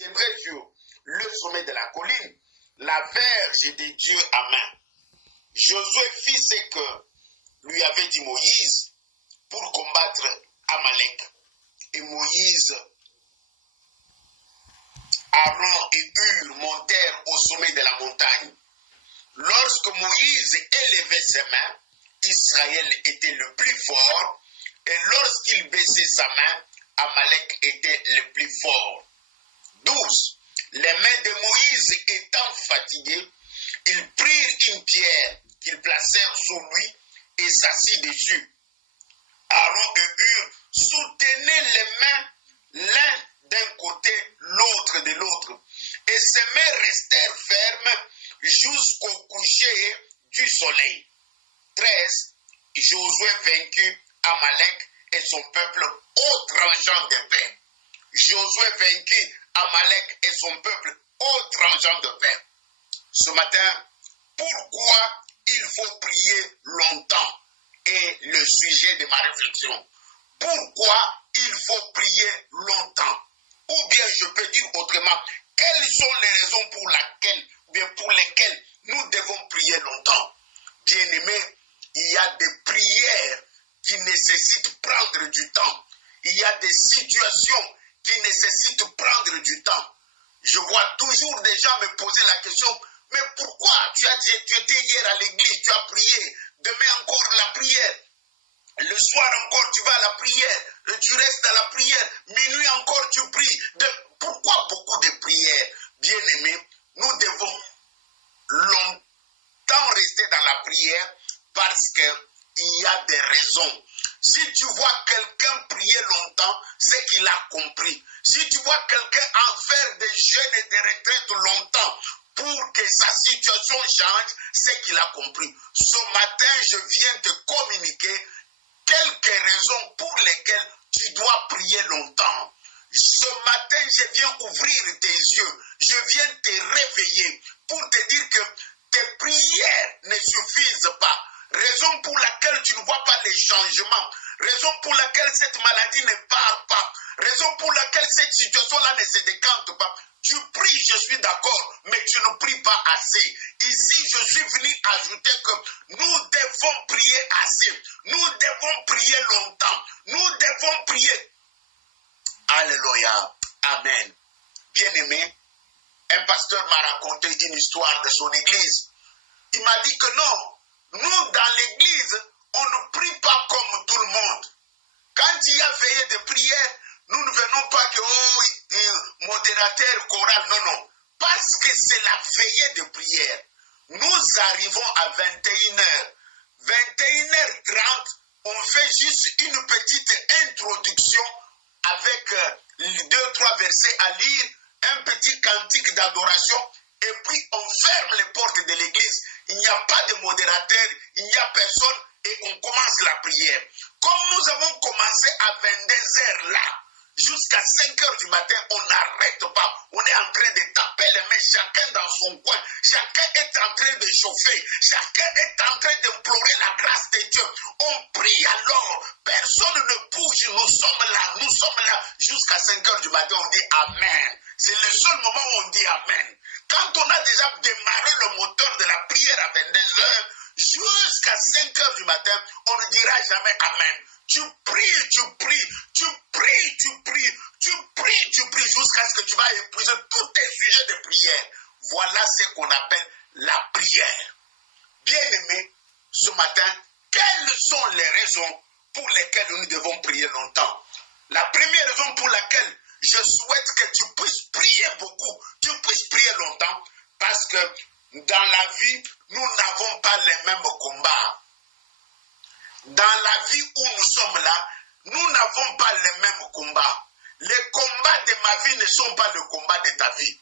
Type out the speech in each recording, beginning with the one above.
viendrait sur le sommet de la colline, la verge de Dieu à main. Josué fit ce que lui avait dit Moïse pour combattre Amalek. Et Moïse, Aaron et Hur montèrent au sommet de la montagne. Lorsque Moïse élevait ses mains, Israël était le plus fort, et lorsqu'il baissait sa main, Amalek était le plus fort. 12. Les mains de Moïse étant fatiguées, ils prirent une pierre qu'ils placèrent sous lui et s'assit dessus. Aaron et Hur soutenaient les mains l'un d'un côté, l'autre de l'autre, et ses mains restèrent fermes jusqu'au coucher du soleil. 13. Josué vaincut Amalek et son peuple au tranchant d'épée. Josué vaincut Amalek et son peuple au tranchant d'épée. Ce matin, pourquoi il faut prier longtemps est le sujet de ma réflexion. Pourquoi il faut prier longtemps? Ou bien je peux dire autrement, quelles sont les raisons pour lesquelles nous devons prier longtemps? Bien-aimés, il y a des prières qui nécessitent prendre du temps. Il y a des situations qui nécessitent prendre du temps. Je vois toujours des gens me poser la question, mais pourquoi tu étais hier à l'église, tu as prié, demain encore la prière, le soir encore tu vas à la prière, tu restes à la prière, minuit encore tu pries. Pourquoi beaucoup de prières? Bien-aimés, nous devons longtemps rester dans la prière parce qu'il y a des raisons. Si tu vois quelqu'un prier longtemps, c'est qu'il a compris. Si tu vois quelqu'un en faire des jeûnes et des retraites longtemps pour que sa situation change, c'est qu'il a compris. Ce matin, je viens te communiquer quelques raisons pour lesquelles tu dois prier longtemps. Ce matin, je viens ouvrir tes yeux. Je viens te réveiller pour te dire que tes prières ne suffisent pas. Raison pour laquelle tu ne vois pas les changements. Raison pour laquelle cette maladie ne part pas. Raison pour laquelle cette situation-là ne se décante pas. Tu pries, je suis d'accord, mais tu ne pries pas assez. Ici, je suis venu ajouter que nous devons prier assez. Nous devons prier longtemps. Nous devons prier. Alléluia. Amen. Bien-aimé, un pasteur m'a raconté une histoire de son église. Il m'a dit que non, nous dans l'église, on ne prie pas comme tout le monde. Quand il y a veillée de prière, nous ne venons pas que, modérateur choral, non. Parce que c'est la veillée de prière. Nous arrivons à 21h. 21h30, on fait juste une petite introduction avec 2-3 versets à lire, un petit cantique d'adoration, et puis on ferme les portes de l'église. Il n'y a pas de modérateur, il n'y a personne, et on commence la prière. Comme nous avons commencé à 22h là, jusqu'à 5h du matin, on n'arrête pas. On est en train de taper les mains, chacun dans son coin. Chacun est en train de chauffer. Chacun est en train d'implorer la grâce de Dieu. On prie alors. Personne ne bouge. Nous sommes là. Jusqu'à 5h du matin, on dit Amen. C'est le seul moment où on dit Amen. Quand on a déjà démarré le moteur de la prière à 22h, jusqu'à 5h du matin, on ne dira jamais Amen. Tu pries, jusqu'à ce que tu vas épuiser tous tes sujets de prière. Voilà ce qu'on appelle la prière. Bien-aimés, ce matin, quelles sont les raisons pour lesquelles nous devons prier longtemps? La première raison pour laquelle je souhaite que tu puisses prier beaucoup, tu puisses prier longtemps, parce que dans la vie, nous n'avons pas les mêmes combats. Dans la vie où nous sommes là, nous n'avons pas les mêmes combats. Les combats de ma vie ne sont pas le combat de ta vie.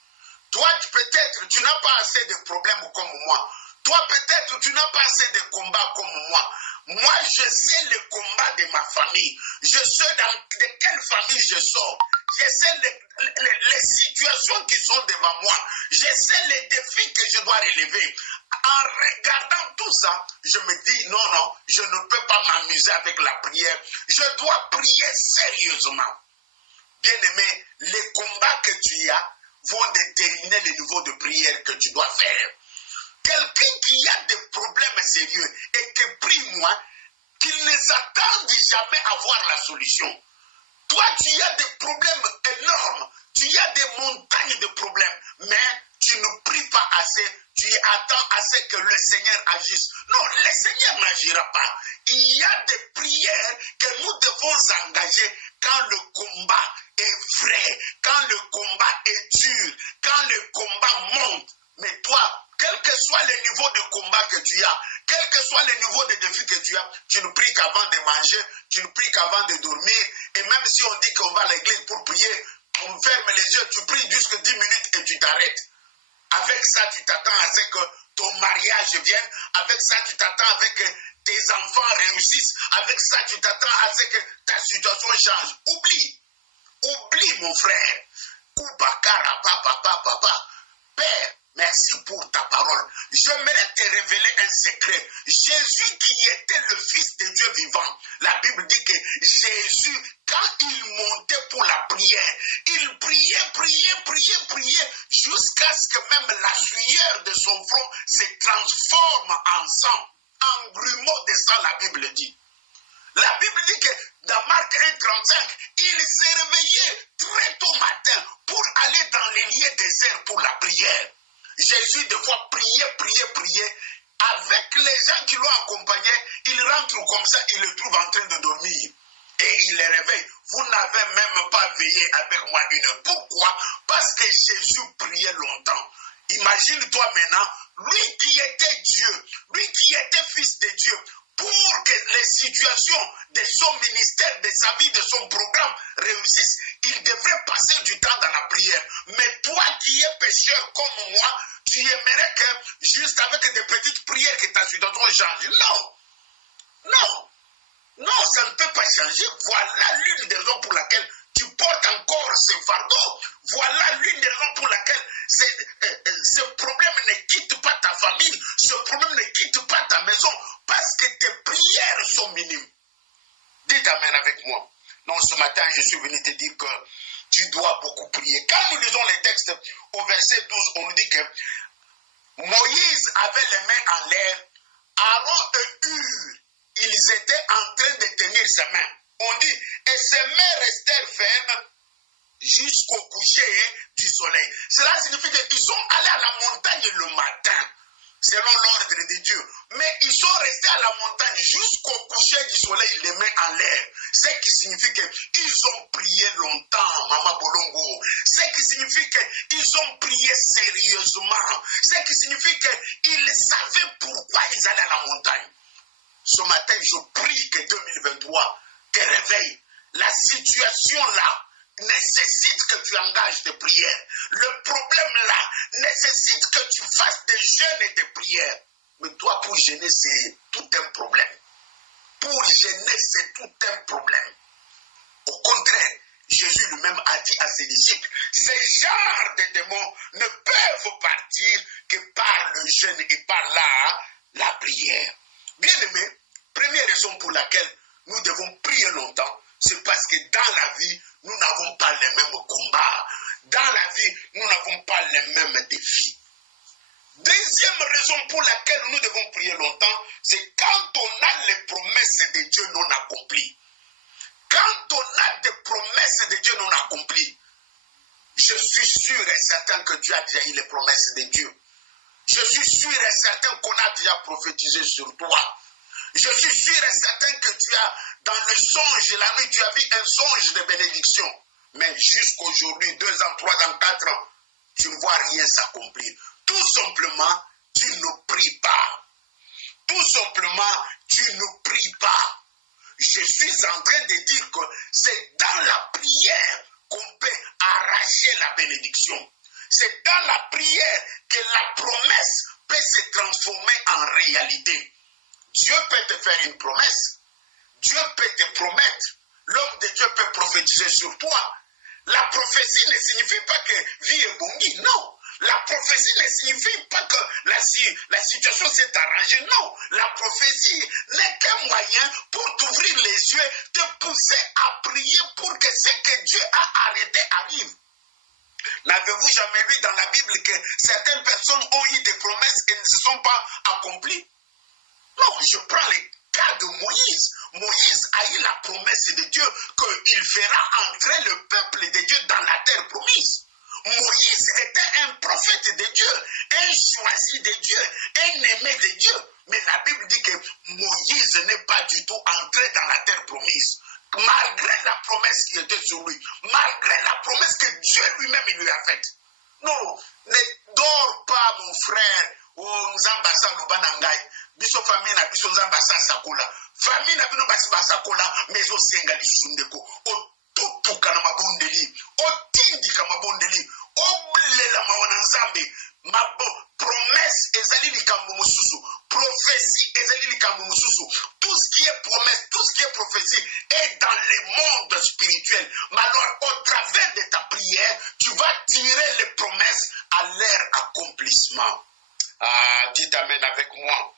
Toi, peut-être, tu n'as pas assez de problèmes comme moi. Toi, peut-être, tu n'as pas assez de combats comme moi. Moi, je sais le combat de ma famille. Je sais de quelle famille je sors. Je sais les situations qui sont devant moi. Je sais les défis que je dois relever. En regardant tout ça, je me dis, non, je ne peux pas m'amuser avec la prière. Je dois prier sérieusement. Bien-aimé, les combats que tu as, vont déterminer le niveau de prière que tu dois faire. Quelqu'un qui a des problèmes sérieux et qui prie moins, qu'il ne s'attende jamais à voir la solution. Toi, tu as des problèmes énormes, tu as des montagnes de problèmes, mais tu ne pries pas assez, tu attends à ce que le Seigneur agisse. Non, le Seigneur n'agira pas. Il y a des prières que nous devons engager quand le combat est vrai, quand le combat est dur, quand le combat monte. Mais toi, quel que soit le niveau de combat que tu as, quel que soit le niveau de défi que tu as, tu ne pries qu'avant de manger, tu ne pries qu'avant de dormir. Et même si on dit qu'on va à l'église pour prier, on ferme les yeux, tu pries jusqu'à 10 minutes et tu t'arrêtes. Avec ça, tu t'attends à ce que ton mariage vienne. Avec ça, tu t'attends à ce que tes enfants réussissent. Avec ça, tu t'attends à ce que ta situation change. Oublie. Oublie, mon frère. Koubakara, papa. Père, merci pour ta parole. J'aimerais te révéler un secret. Jésus qui était le Fils de Dieu vivant, la Bible dit que Jésus, quand il montait pour la prière, il priait, jusqu'à ce que même la sueur de son front se transforme en sang, en grumeaux de sang, la Bible dit. La Bible dit que dans Marc 1,35, il s'est réveillé très tôt matin pour aller dans les lieux déserts pour la prière. Jésus, des fois, priait. Avec les gens qui l'ont accompagné, il rentre comme ça, il le trouve en train de dormir. Et il les réveille. Vous n'avez même pas veillé avec moi une heure. Pourquoi? Parce que Jésus priait longtemps. Imagine-toi maintenant, lui qui était Dieu, lui qui était Fils de Dieu, pour que les situations de son ministère, de sa vie, de son programme réussissent, il devrait passer du temps dans la prière. Mais toi qui es pécheur comme moi, tu aimerais que juste avec des petites prières que ta situation change. Non, ça ne peut pas changer. Voilà l'une des raisons pour laquelle tu portes encore ce fardeau. Voilà l'une des raisons pour laquelle ce problème ne quitte pas ta famille, ce problème ne quitte pas ta maison, parce que tes prières sont minimes. Dites amen avec moi. Non, ce matin, je suis venu te dire que tu dois beaucoup prier. Quand nous lisons les textes, au verset 12, on nous dit que Moïse avait les mains en l'air, Aaron et Hur, ils étaient en train de tenir ses mains. On dit, et ses mains restèrent fermes jusqu'au coucher du soleil. Cela signifie qu'ils sont allés à la montagne le matin, selon l'ordre de Dieu. Mais ils sont restés à la montagne jusqu'au coucher du soleil, les mains en l'air. Ce qui signifie qu'ils ont prié longtemps, Maman Bolongo. Ce qui signifie qu'ils ont prié sérieusement. Ce qui signifie qu'ils savaient pourquoi ils allaient à la montagne. Ce matin, je prie que 2023 te réveille. La situation là nécessite que tu engages des prières. Le problème là nécessite que tu fasses des jeûnes et des prières. Mais toi, pour jeûner, c'est tout un problème. Pour jeûner, c'est tout un problème. Au contraire, Jésus lui-même a dit à ses disciples, ces genres de démons ne peuvent partir que par le jeûne et par la prière. Bien aimé, première raison pour laquelle nous devons prier longtemps, c'est parce que dans la vie, nous n'avons pas les mêmes combats. Dans la vie, nous n'avons pas les mêmes défis. Deuxième raison pour laquelle nous devons prier longtemps, c'est quand on a les promesses de Dieu non accomplies. Quand on a des promesses de Dieu non accomplies, je suis sûr et certain que tu as déjà eu les promesses de Dieu. Je suis sûr et certain qu'on a déjà prophétisé sur toi. Je suis sûr et certain que tu as, dans le songe, la nuit, tu as vu un songe de bénédiction. Mais jusqu'aujourd'hui, 2 ans, 3 ans, 4 ans, tu ne vois rien s'accomplir. Tout simplement, tu ne pries pas. Tout simplement, tu ne pries pas. Je suis en train de dire que c'est dans la prière qu'on peut arracher la bénédiction. C'est dans la prière que la promesse peut se transformer en réalité. Dieu peut te faire une promesse. Dieu peut te promettre. L'homme de Dieu peut prophétiser sur toi. La prophétie ne signifie pas que vie est bonnie, non. La prophétie ne signifie pas que la situation s'est arrangée, non. La prophétie n'est qu'un moyen pour t'ouvrir les yeux, te pousser à prier pour que ce que Dieu a arrêté arrive. N'avez-vous jamais lu dans la Bible que certaines personnes ont eu des promesses et ne se sont pas accomplies? Non, je prends le cas de Moïse. Moïse a eu la promesse de Dieu qu'il fera entrer le peuple de Dieu dans la terre promise. Moïse était un prophète de Dieu, un choisi de Dieu, un aimé de Dieu. Mais la Bible dit que Moïse n'est pas du tout entré dans la terre promise. Malgré la promesse qui était sur lui, malgré la promesse que Dieu lui-même lui a faite. Non, ne dors pas mon frère. Oh, Nzambasa Lubanangai. Biso famille na biso Nzambasa Sakola. Famille na bino basi basakola, mais au senga li sundeko. O tutuka na mabondeli. O tindi ka mabondeli. O blela mawana Nzambe. Mabo promesse ezali likambo mususu. Prophétie ezali likambo mususu. Tout ce qui est promesse, tout ce qui est prophétie est dans le monde spirituel. Mais alors, au travers de ta prière, tu vas tirer les promesses à leur accomplissement. Ah, dites amen avec moi.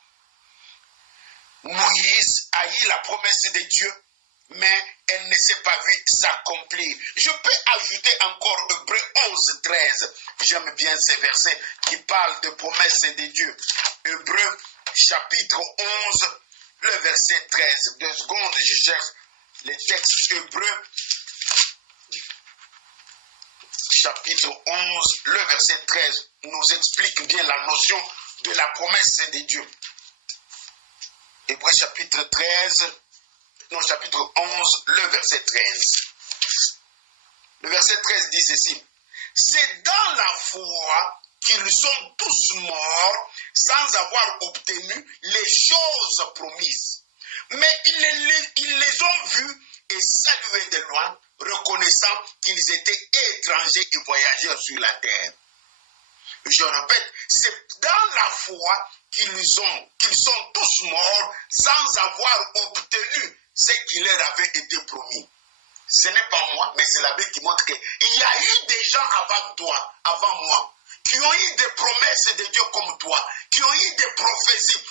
Moïse a eu la promesse de Dieu, mais elle ne s'est pas vue s'accomplir. Je peux ajouter encore Hébreux 11, 13. J'aime bien ces versets qui parlent de promesses de Dieu. Hébreux chapitre 11, le verset 13. 2 secondes, je cherche les textes Hébreux. Chapitre 11, le verset 13 nous explique bien la notion de la promesse de Dieu. Hébreux chapitre 11, le verset 13. Le verset 13 dit ceci. C'est dans la foi qu'ils sont tous morts sans avoir obtenu les choses promises. Mais ils les ont vus et salués de loin, reconnaissant qu'ils étaient étrangers et voyageurs sur la terre. Je répète, c'est dans la foi qu'ils sont tous morts sans avoir obtenu ce qui leur avait été promis. Ce n'est pas moi, mais c'est la Bible qui montre qu'il y a eu des gens avant toi, avant moi, qui ont eu des promesses de Dieu comme toi, qui ont eu des prophéties.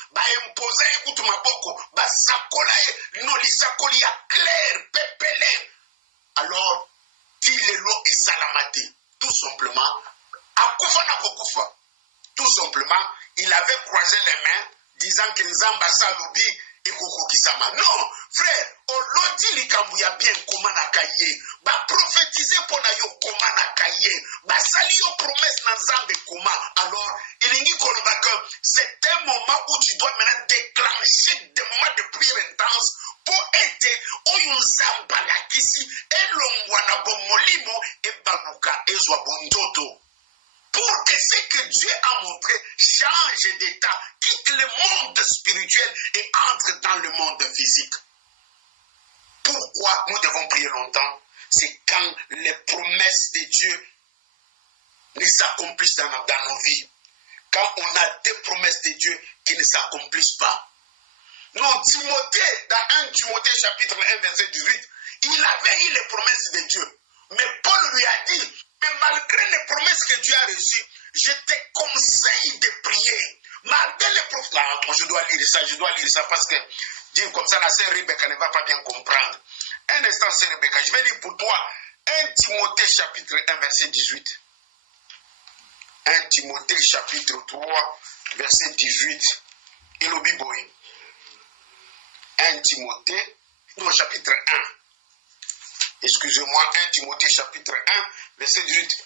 Alors, dis-le-lo et salamate. Tout simplement, tout simplement, il avait croisé les mains, disant que Nzamba Salubi et Koko Kisama. Non, frère, Olodi Likambuya bien comment na kaye, ba prophétiser pour na yo comment na kaye, ba sali yo promesse na Nzambe comment. Alors, il dit que c'est un moment où tu dois maintenant déclencher des moments de prière intense pour être Oyunzamba la kisi, et l'ongwana bomolimo et baluka et zwabondoto. Pour que ce que Dieu a montré change d'état, quitte le monde spirituel et entre dans le monde physique. Pourquoi nous devons prier longtemps? C'est quand les promesses de Dieu ne s'accomplissent dans nos vies. Quand on a des promesses de Dieu qui ne s'accomplissent pas. Non, Timothée, dans 1 Timothée chapitre 1 verset 18, il avait eu les promesses de Dieu. Mais Paul lui a dit, mais malgré les promesses que Dieu a reçues, je te conseille de prier. Malgré les promesses, là, je dois lire ça parce que, dire comme ça, la sœur Rebecca ne va pas bien comprendre. Un instant, sœur Rebecca, je vais lire pour toi 1 Timothée chapitre 1 verset 18. 1 Timothée chapitre 3 verset 18. Et le Biboï. 1 Timothée, non, chapitre 1. Excusez-moi, 1 Timothée chapitre 1, verset 18.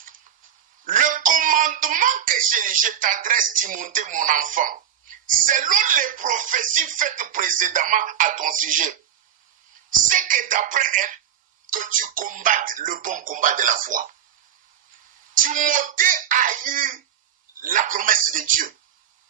Le commandement que je t'adresse, Timothée, mon enfant, selon les prophéties faites précédemment à ton sujet, c'est que d'après elles, que tu combattes le bon combat de la foi. Timothée a eu la promesse de Dieu.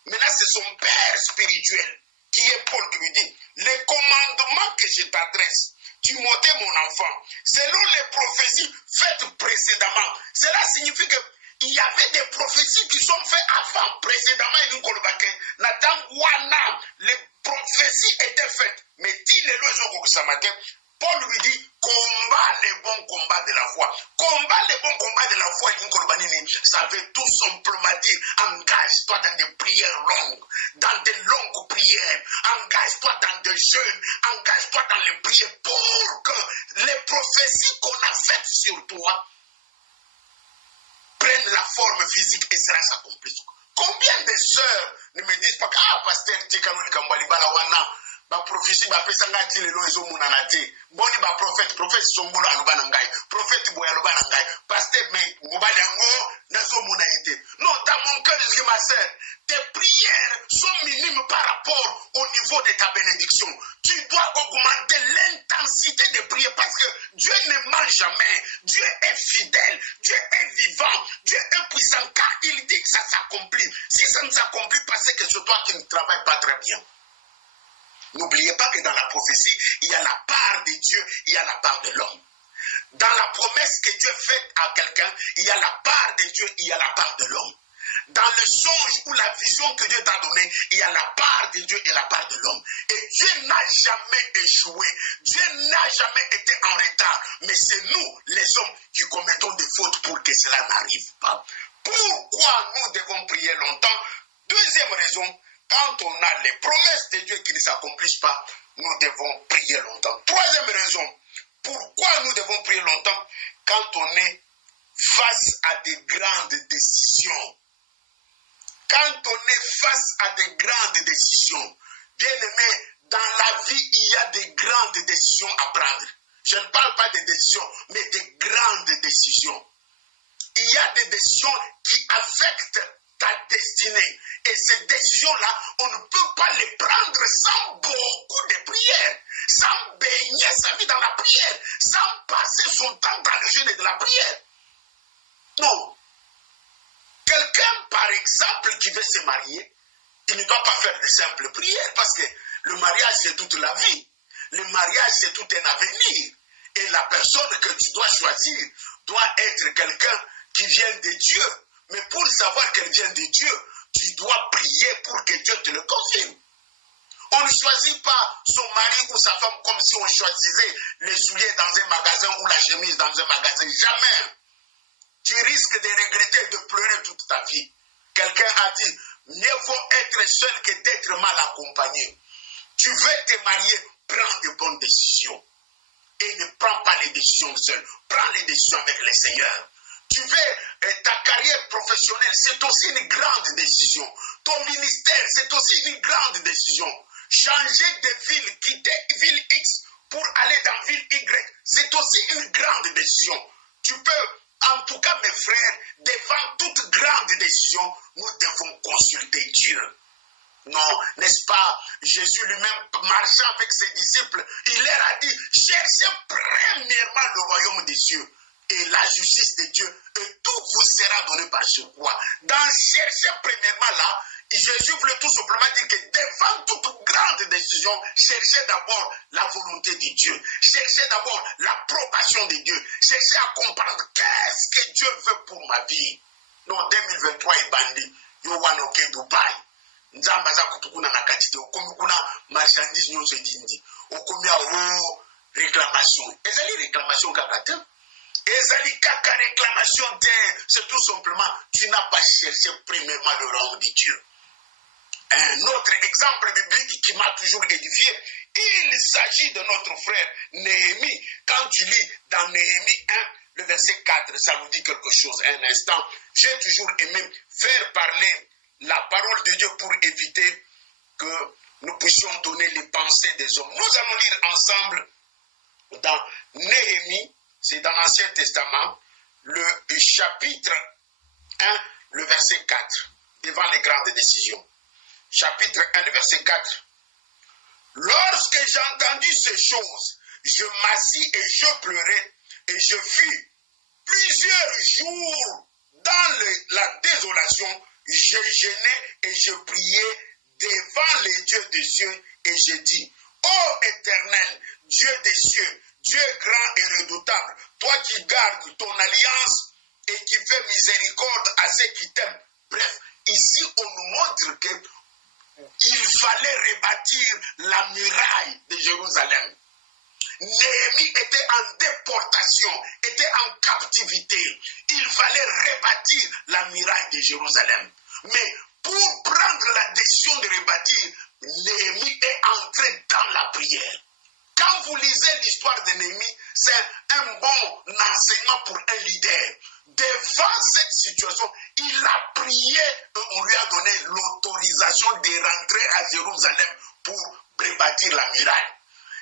Maintenant, c'est son père spirituel, qui est Paul, qui lui dit, le commandement que je t'adresse, Timothée, mon enfant, selon les prophéties faites précédemment. Cela signifie qu'il y avait des prophéties qui sont faites avant, précédemment. Les prophéties étaient faites. Mais Paul lui dit, combat les bons combats de la foi. Combat les bons combats de la foi, ça veut tout simplement dire, engage-toi dans des prières longues, dans des longues prières, engage-toi dans des jeûnes, engage-toi dans les prières pour que les prophéties qu'on a faites sur toi, même la forme physique et cela s'accomplit. Combien de sœurs ne me disent pas que pasteur Tikano Likambali Balawana, ba prophétie ba pesanga ti lelo ezo munana te. Boni ba prophète sombolo aluba nangai, prophète boya aluba nangai, pasteur mais mobali yango nazo munana. Non, dans mon cœur, je dis ma sœur, tes prières sont minimes par rapport au niveau de ta bénédiction. Tu dois augmenter l'intensité de prière parce que Dieu ne ment jamais. Dieu est fidèle, Dieu est vivant, Dieu est puissant. Quand il dit que ça s'accomplit, si ça ne s'accomplit pas, c'est que c'est toi qui ne travailles pas très bien. N'oubliez pas que dans la prophétie, il y a la part de Dieu, il y a la part de l'homme. Dans la promesse que Dieu fait à quelqu'un, il y a la part de Dieu, il y a la part de l'homme. Dans le songe ou la vision que Dieu t'a donnée, il y a la part de Dieu et la part de l'homme. Et Dieu n'a jamais échoué. Dieu n'a jamais été en retard. Mais c'est nous, les hommes, qui commettons des fautes pour que cela n'arrive pas. Pourquoi nous devons prier longtemps? Deuxième raison, quand on a les promesses de Dieu qui ne s'accomplissent pas, nous devons prier longtemps. Troisième raison, pourquoi nous devons prier longtemps? Quand on est face à des grandes décisions. Quand on est face à des grandes décisions, bien aimé, dans la vie, il y a des grandes décisions à prendre. Je ne parle pas des décisions, mais des grandes décisions. Il y a des décisions qui affectent ta destinée. Et ces décisions-là, on ne peut pas les prendre sans beaucoup de prières, sans baigner sa vie dans la prière, sans passer son temps dans le jeûne et de la prière. Non. Quelqu'un, par exemple, qui veut se marier, il ne doit pas faire de simples prières parce que le mariage, c'est toute la vie. Le mariage, c'est tout un avenir. Et la personne que tu dois choisir doit être quelqu'un qui vient de Dieu. Mais pour savoir qu'elle vient de Dieu, tu dois prier pour que Dieu te le confirme. On ne choisit pas son mari ou sa femme comme si on choisissait les souliers dans un magasin ou la chemise dans un magasin. Jamais. Tu risques de regretter et de pleurer toute ta vie. Quelqu'un a dit, mieux vaut être seul que d'être mal accompagné. Tu veux te marier, prends de bonnes décisions. Et ne prends pas les décisions seul. Prends les décisions avec le Seigneur. Tu veux ta carrière professionnelle, c'est aussi une grande décision. Ton ministère, c'est aussi une grande décision. Changer de ville, quitter ville X pour aller dans ville Y, c'est aussi une grande décision. Tu peux, en tout cas mes frères, devant toute grande décision, nous devons consulter Dieu. Non, n'est-ce pas? Jésus lui-même, marchant avec ses disciples, il leur a dit, cherchez premièrement le royaume des cieux et la justice de Dieu, et tout vous sera donné par ce quoi. Dans chercher premièrement là, Jésus voulait tout simplement dire que devant toute grande décision, cherchez d'abord la volonté de Dieu. Cherchez d'abord l'approbation de Dieu. Cherchez à comprendre qu'est-ce que Dieu veut pour ma vie. Non, 2023 est bandit. Yo wanoke Dubaï. Nzamba za kutukuna na katite. Okomi kuna marchandise nyonso dindi. Okomi a réclamation. Ezali réclamation kakate. Ezali kaka réclamation de. C'est tout simplement, tu n'as pas cherché premièrement le royaume de Dieu. Un autre exemple biblique qui m'a toujours édifié, il s'agit de notre frère Néhémie. Quand tu lis dans Néhémie 1, le verset 4, ça nous dit quelque chose. Un instant, j'ai toujours aimé faire parler la parole de Dieu pour éviter que nous puissions donner les pensées des hommes. Nous allons lire ensemble dans Néhémie, c'est dans l'Ancien Testament, le chapitre 1, le verset 4, devant les grandes décisions. Chapitre 1, le verset 4. Lorsque j'ai entendu ces choses, je m'assis et je pleurais, et je fus plusieurs jours dans la désolation. Je jeûnais et je priais devant les dieux des cieux, et je dis, ô Éternel, Dieu des cieux, Dieu grand et redoutable, toi qui gardes ton alliance et qui fais miséricorde à ceux qui t'aiment. Bref, ici on nous montre que il fallait rebâtir la muraille de Jérusalem. Néhémie était en déportation, était en captivité. Il fallait rebâtir la muraille de Jérusalem. Mais pour prendre la décision de rebâtir, Néhémie est entré dans la prière. Quand vous lisez l'histoire de Néhémie, c'est un bon enseignement pour un leader. devant cette situation, il a prié, on lui a donné l'autorisation de rentrer à Jérusalem pour rebâtir la muraille.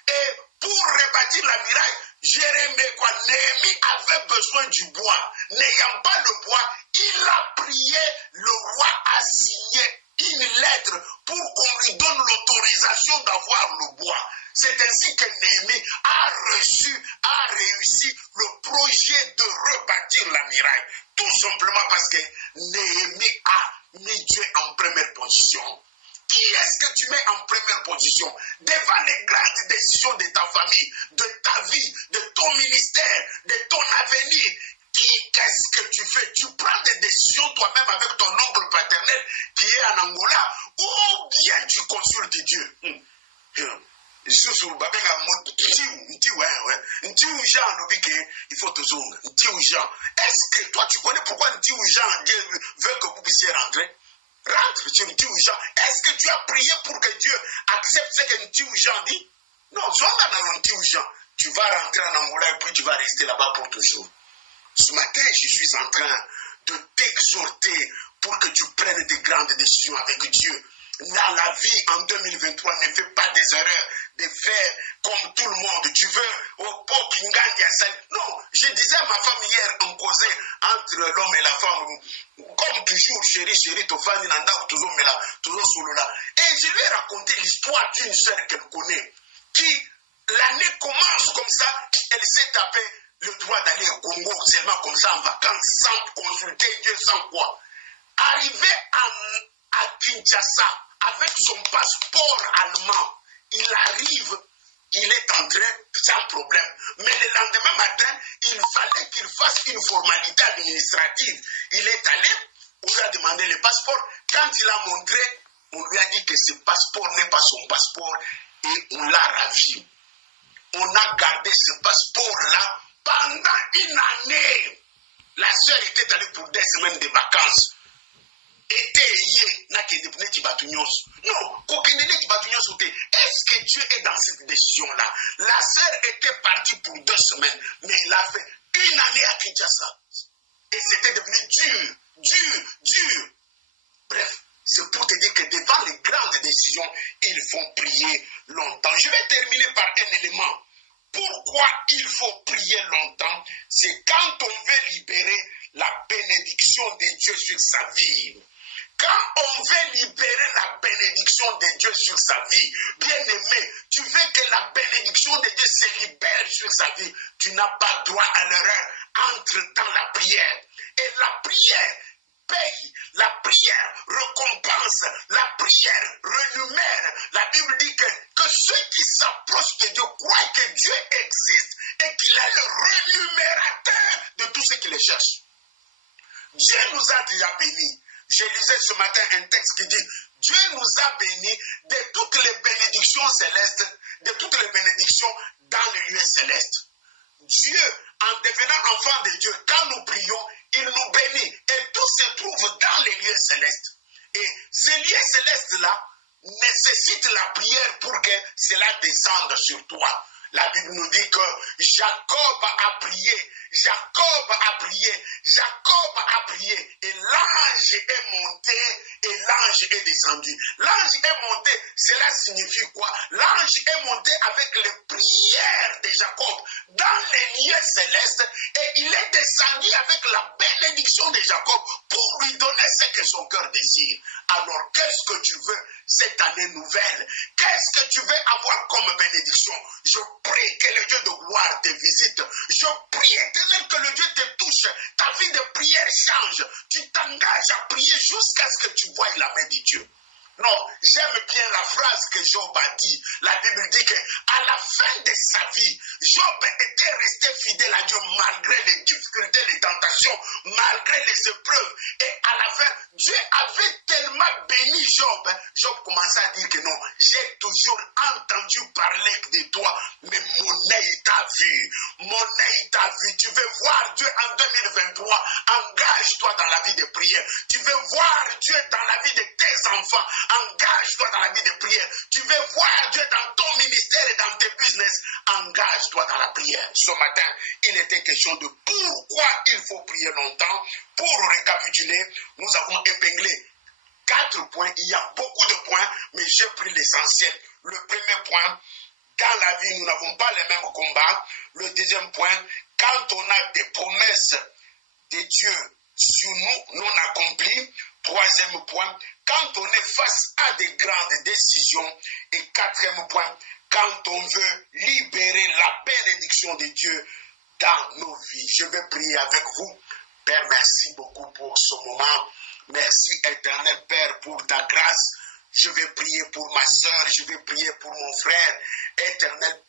Et pour rebâtir la muraille, Néhémie avait besoin du bois. N'ayant pas le bois, il a prié, le roi a signé une lettre pour qu'on lui donne l'autorisation d'avoir le bois. C'est ainsi que Néhémie a réussi le projet de rebâtir la muraille. Tout simplement parce que Néhémie a mis Dieu en première position. Qui est-ce que tu mets en première position? Devant les grandes décisions de ta famille, de ta vie, de ton ministère, de ton avenir, qu'est-ce que tu fais? Tu prends des décisions toi-même avec ton oncle paternel qui est en Angola, ou bien tu consultes Dieu? Il faut toujours. Est-ce que toi tu connais pourquoi Dieu veut que vous puissiez rentrer? Rentre sur Jean. Est-ce que tu as prié pour que Dieu accepte ce que Jean dit? Non, tu vas rentrer en Angola et puis tu vas rester là-bas pour toujours. Ce matin, je suis en train de t'exhorter pour que tu prennes des grandes décisions avec Dieu. Dans la vie, en 2023, ne fais pas des erreurs, de faire comme tout le monde. Tu veux au pop, non, je disais à ma femme hier, on causait entre l'homme et la femme, comme toujours, chérie, Tofani, Nanda, toujours solo là. Et je lui ai raconté l'histoire d'une sœur qu'elle connaît, qui, l'année commence comme ça, elle s'est tapée le droit d'aller au Congo, seulement comme ça, en vacances, sans consulter Dieu, sans quoi. Arrivé à Kinshasa, avec son passeport allemand, il arrive, il est entré sans problème. Mais le lendemain matin, il fallait qu'il fasse une formalité administrative. Il est allé, on lui a demandé le passeport. Quand il a montré, on lui a dit que ce passeport n'est pas son passeport et on l'a ravi. On a gardé ce passeport-là pendant une année. La sœur était allée pour des semaines de vacances. Non, est-ce que Dieu est dans cette décision-là? La sœur était partie pour 2 semaines, mais il a fait une année à Kinshasa. Et c'était devenu dur. Bref, c'est pour te dire que devant les grandes décisions, il faut prier longtemps. Je vais terminer par un élément. Pourquoi il faut prier longtemps? C'est quand on veut libérer la bénédiction de Dieu sur sa vie. Quand on veut libérer la bénédiction de Dieu sur sa vie, bien aimé, tu veux que la bénédiction de Dieu se libère sur sa vie, tu n'as pas droit à l'erreur. Entre dans la prière. Et la prière paye, la prière récompense, la prière renumère. La Bible dit que ceux qui s'approchent de Dieu croient que Dieu existe et qu'il est le rémunérateur de tous ceux qui le cherchent. Dieu nous a déjà bénis. Je lisais ce matin un texte qui dit Dieu nous a bénis de toutes les bénédictions célestes, de toutes les bénédictions dans les lieux célestes. Dieu, en devenant enfant de Dieu, quand nous prions, il nous bénit. Et tout se trouve dans les lieux célestes. Et ces lieux célestes-là nécessitent la prière pour que cela descende sur toi. La Bible nous dit que Jacob a prié, et l'ange est monté et l'ange est descendu. L'ange est monté, cela signifie quoi? L'ange est monté avec les prières de Jacob dans les lieux célestes et il est descendu avec la bénédiction de Jacob pour lui donner ce que son cœur désire. Alors qu'est-ce que tu veux cette année nouvelle? Qu'est-ce que tu veux avoir comme bénédiction? Je prie que le Dieu de gloire te visite. Je prie, Éternel, que le Dieu te touche. Ta vie de prière change. Tu t'engages à prier jusqu'à ce que tu voies la main de Dieu. Non, j'aime bien la phrase que Job a dit. La Bible dit qu'à la fin de sa vie, Job était resté fidèle à Dieu malgré les difficultés, les tentations, malgré les épreuves. Et à la fin, Dieu avait tellement béni Job. Job commençait à dire que non, j'ai toujours entendu parler de toi, mais mon œil t'a vu. Mon œil t'a vu. Tu veux voir Dieu en 2023, engage-toi dans la vie de prière. Tu veux voir Dieu dans la vie de tes enfants, engage-toi dans la vie de prière. Tu veux voir Dieu dans ton ministère et dans tes business, engage-toi dans la prière. Ce matin, il était question de pourquoi il faut prier longtemps. Pour récapituler, nous avons épinglé 4 points. Il y a beaucoup de points, mais j'ai pris l'essentiel. Le premier point, dans la vie, nous n'avons pas les mêmes combats. Le deuxième point, quand on a des promesses de Dieu sur nous, non accomplies. Troisième point, quand on est face à des grandes décisions. Et quatrième point, quand on veut libérer la bénédiction de Dieu dans nos vies. Je vais prier avec vous. Père, merci beaucoup pour ce moment. Merci, éternel Père, pour ta grâce. Je vais prier pour ma soeur, je vais prier pour mon frère. Éternel,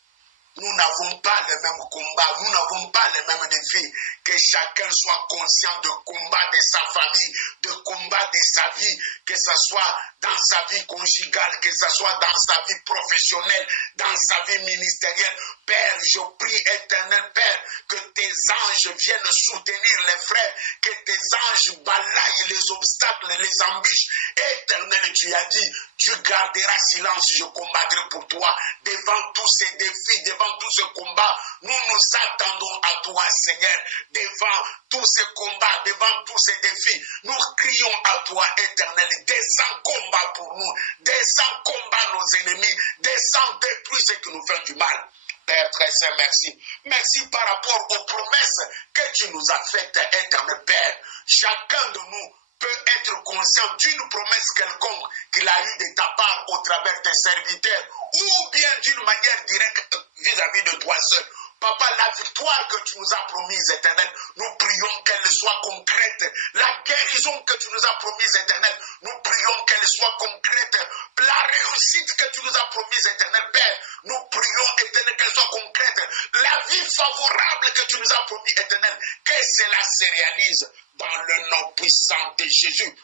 nous n'avons pas le même combat, nous n'avons pas les mêmes défis. Que chacun soit conscient de combat de sa famille, de combat de sa vie, que ce soit dans sa vie conjugale, que ce soit dans sa vie professionnelle, dans sa vie ministérielle. Père, je prie, éternel Père, que tes anges viennent soutenir les frères, que tes anges balayent les obstacles, les embûches. Éternel, tu as dit, tu garderas silence, je combattrai pour toi. Devant tous ces défis, devant tous ces combats, nous nous attendons à toi, Seigneur. Devant tous ces combats, devant tous ces défis, nous crions à toi, éternel. Descends combat pour nous, descends combat nos ennemis, descends détruis ceux qui nous font du mal. Père très saint, merci. Merci par rapport aux promesses que tu nous as faites, éternel Père. Chacun de nous peut être conscient d'une promesse quelconque qu'il a eue de ta part au travers des serviteurs ou bien d'une manière directe vis-à-vis de toi seul. Papa, la victoire que tu nous as promise, éternel, nous prions qu'elle soit concrète. La guérison que tu nous as promise, éternel, nous prions qu'elle soit concrète. La réussite que tu nous as promise, éternel Père, nous prions, éternel, qu'elle soit concrète. La vie favorable que tu nous as promis, éternel, que cela se réalise dans le nom puissant de Jésus.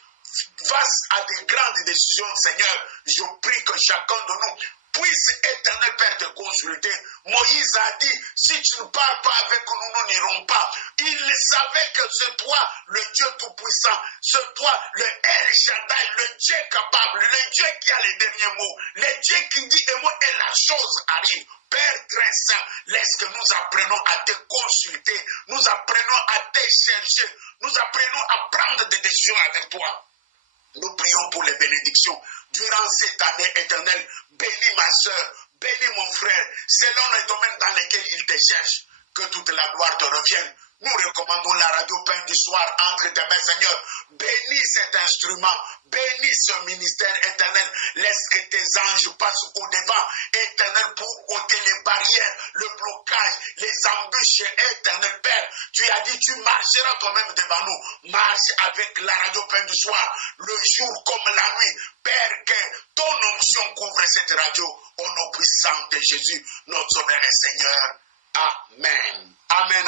Face à des grandes décisions, Seigneur, je prie que chacun de nous puisse, éternel Père, te consulter. Moïse a dit, si tu ne parles pas avec nous, nous n'irons pas. Il savait que c'est toi, le Dieu Tout-Puissant, c'est toi, le El Shaddai, le Dieu capable, le Dieu qui a les derniers mots, le Dieu qui dit un mot et la chose arrive. Père très saint, laisse que nous apprenons à te consulter, nous apprenons à te chercher, nous apprenons à prendre des décisions avec toi. Nous prions pour les bénédictions. Durant cette année éternelle, bénis ma soeur, bénis mon frère, selon les domaines dans lesquels il te cherche. Que toute la gloire te revienne. Nous recommandons la radio Pain du Soir entre tes mains, Seigneur. Bénis cet instrument, bénis ce ministère éternel. Laisse que tes anges passent au devant, éternel, pour ôter les barrières, le blocage, les embûches, éternel Père. Tu as dit, tu marcheras toi-même devant nous. Marche avec la radio Pain du Soir, le jour comme la nuit. Père, que ton onction couvre cette radio au nom puissant de Jésus, notre Sauveur et Seigneur. Amen. Amen. Amen.